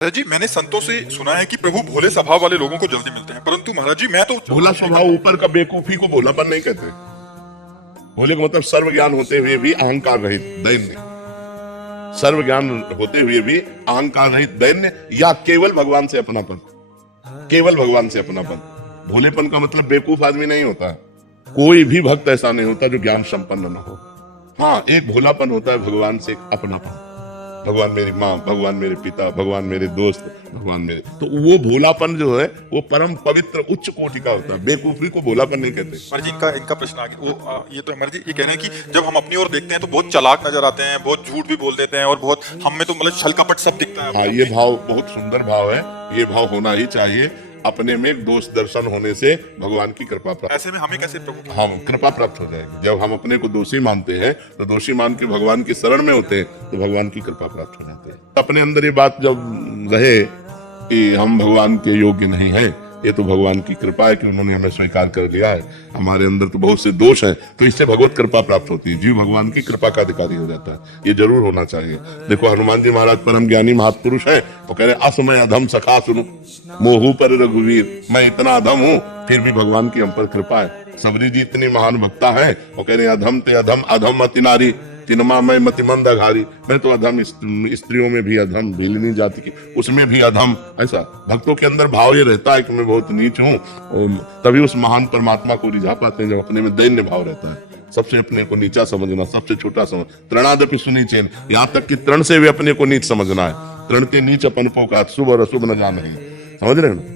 महाराज जी, मैंने संतों से सुना है कि प्रभु भोले स्वभाव वाले लोगों को जल्दी मिलते हैं, परंतु महाराज जी मैं तो भोला स्वभाव ऊपर का बेवकूफी को भोलापन नहीं कहते। भोले का मतलब सर्व ज्ञान होते हुए भी अहंकार रहित दैन्य, सर्व ज्ञान होते हुए भी अहंकार रहित दैन्य, या केवल भगवान से अपनापन, केवल भगवान से अपनापन। भोलेपन का मतलब बेवकूफ आदमी नहीं होता। कोई भी भक्त ऐसा नहीं होता जो ज्ञान संपन्न न हो। हाँ, एक भोलापन होता है भगवान से अपनापन। भगवान मेरी माँ, भगवान मेरे पिता, भगवान मेरे दोस्त, भगवान मेरे, तो वो भोलापन जो है वो परम पवित्र उच्च कोटि का होता है। बेवकूफी को भोलापन नहीं कहते। महाराज जी इनका प्रश्न आ गया वो ये तो महाराज जी ये कह रहे हैं कि जब हम अपनी ओर देखते हैं तो बहुत चालाक नजर आते हैं, बहुत झूठ भी बोल देते हैं और बहुत हम में तो मतलब छल कपट सब दिखता है। हाँ, ये भाव बहुत सुंदर भाव है, ये भाव होना ही चाहिए। अपने में दोष दर्शन होने से भगवान की कृपा प्राप्त, ऐसे में हमें कैसे प्रभु हम कृपा प्राप्त हो जाएगी। जब हम अपने को दोषी मानते हैं तो दोषी मान के भगवान की शरण में होते हैं तो भगवान की कृपा प्राप्त हो जाती है। अपने अंदर ये बात जब रहे कि हम भगवान के योग्य नहीं हैं, ये तो भगवान की कृपा है कि उन्होंने हमें स्वीकार कर लिया है। हमारे अंदर तो बहुत से दोष हैं, तो इससे भगवत कृपा प्राप्त होती है। जीव भगवान की कृपा का अधिकारी हो जाता है। ये जरूर होना चाहिए। देखो हनुमान जी महाराज परम ज्ञानी महापुरुष है, वो कह रहे असमय अधम सखा सुनो मोहू पर रघुवीर, मैं इतना अधम हूँ फिर भी भगवान की हम पर कृपा है। सबरी जी इतनी महान भक्ता है, वो कह रहे अधम ते अधम अधम अति नारी तिनमा मैं मतिमंद अघारी, मैं तो अधम स्त्रियों में भी अधम, भीलनी जाति की उसमें भी अधम। ऐसा भक्तों के अंदर भाव ये रहता है कि मैं बहुत नीच हूँ, तभी उस महान परमात्मा को रिझा पाते हैं जब अपने में दैन्य भाव रहता है। सबसे अपने को नीचा समझना, सबसे छोटा समझ, तृणादपि सुनीचेन, यहाँ तक कि तृण से भी अपने को नीच समझना है। तृण के नीच अपन को शुभ और अशुभ न जान है। समझ रहे हैं ना।